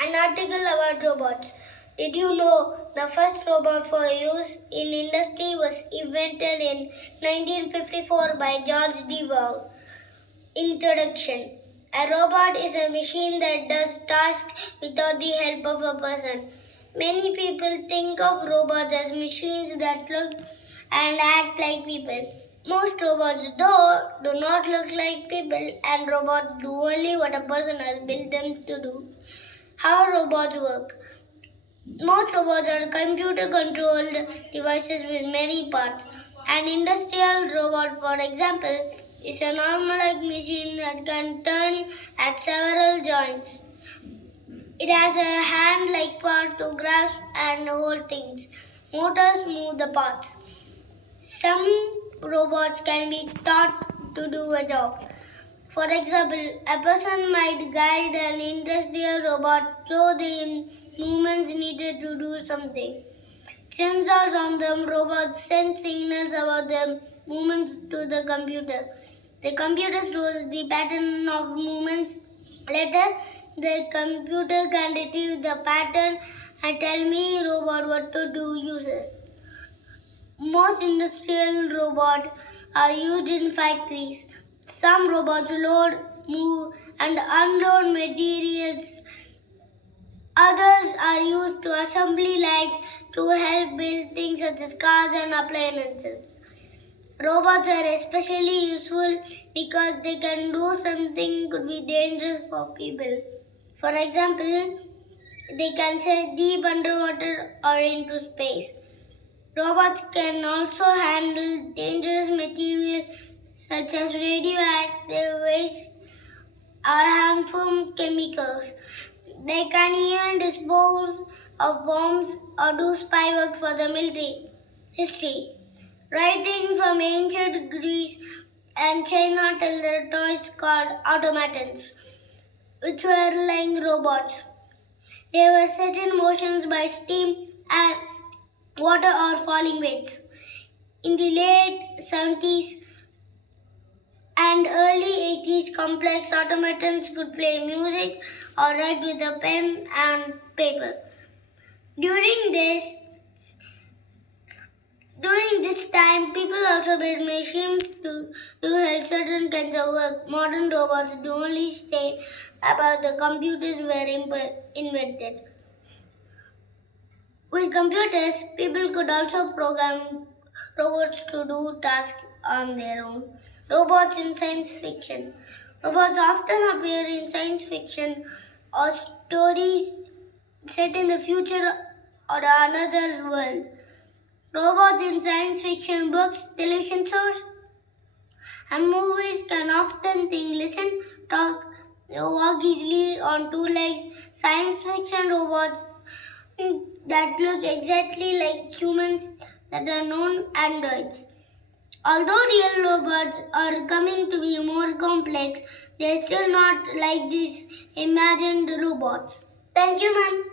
An article about robots. Did you know the first robot for use in industry was invented in 1954 by George Devon? Introduction. A robot is a machine that does tasks without the help of a person. Many people think of robots as machines that look and act like people. Most robots, though, do not look like people, and robots do only what a person has built them to do. How robots work. Most robots are computer-controlled devices with many parts. An industrial robot, for example, is a normal-like machine that can turn at several joints. It has a hand-like part to grasp and hold things. Motors move the parts. Some robots can be taught to do a job. For example, a person might guide an industrial robot through the movements needed to do something. Sensors on the robot send signals about the movements to the computer. The computer stores the pattern of movements. Later, the computer can retrieve the pattern and tell me robot what to do uses. Most industrial robots are used in factories. Some robots load, move, and unload materials. Others are used to assembly lines to help build things such as cars and appliances. Robots are especially useful because they can do something could be dangerous for people. For example, they can sail deep underwater or into space. Robots can also handle dangerous materials such as radioactive waste or harmful chemicals. They can even dispose of bombs or do spy work for the military. History. Writing from ancient Greece and China tell the toys called automatons, which were flying robots. They were set in motion by steam and water or falling weights. In the late 70s and early 80s, complex automatons could play music or write with a pen and paper. During this time, people also made machines to help certain kinds of work. Modern robots do only say about the computers were invented. With computers, people could also program robots to do tasks on their own. Robots in science fiction. Robots often appear in science fiction or stories set in the future or another world. Robots in science fiction books, television shows, and movies can often think, listen, talk, walk easily on two legs. Science fiction robots that look exactly like humans that are known androids. Although real robots are coming to be more complex, they are still not like these imagined robots. Thank you, ma'am.